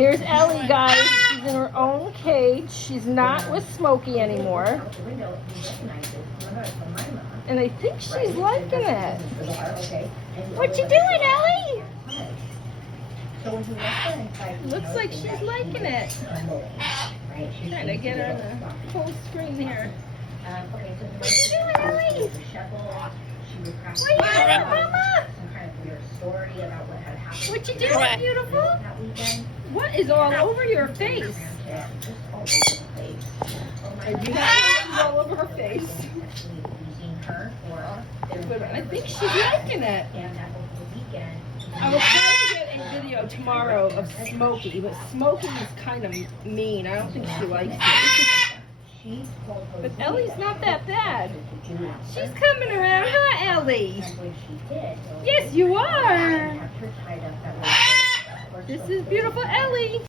Here's Ellie, guys. She's in her own cage. She's not with Smokey anymore. And I think she's liking it. What you doing, Ellie? Looks like she's liking it. Trying to get her on the full screen here. What you doing, Ellie? What you doing, Mama? What you doing, beautiful? What is all over your face? I do not know all over her face. But I think she's liking it. I will try to get a video tomorrow of Smokey, but Smokey is kind of mean. I don't think she likes it. But Ellie's not that bad. She's coming around, huh, Ellie? Yes, you are. This is beautiful Ellie.